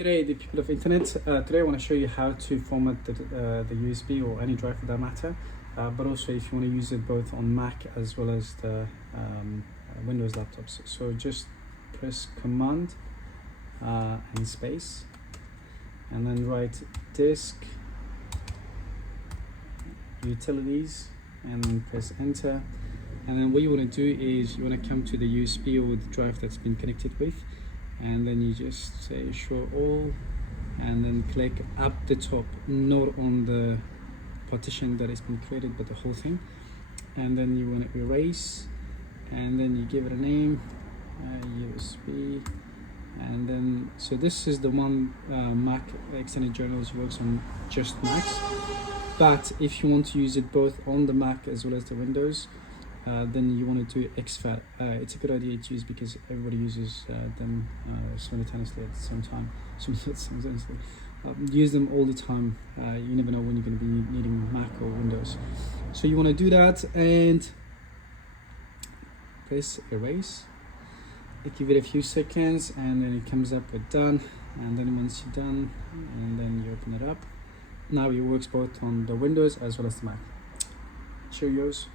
G'day, the people of internet. Today I want to show you how to format the USB or any drive for that matter, but also if you want to use it both on Mac as well as the Windows laptops. So just press Command and space, and then write disk utilities, and then press enter. And then what you want to do is you want to come to the USB or the drive that's been connected with, and then you just say show all, and then click up the top, not on the partition that has been created but the whole thing. And then you want to erase, and then you give it a name, USB. And then so this is the one Mac Extended Journals works on just Macs, but if you want to use it both on the Mac as well as the Windows, then you want to do exFAT. It's a good idea to use because everybody uses them simultaneously at the same time. Simultaneously. Use them all the time. You never know when you're going to be needing Mac or Windows. So you want to do that and press erase. Give it a few seconds, and then it comes up with done. And then once you're done, and then you open it up. Now it works both on the Windows as well as the Mac. Cheerios.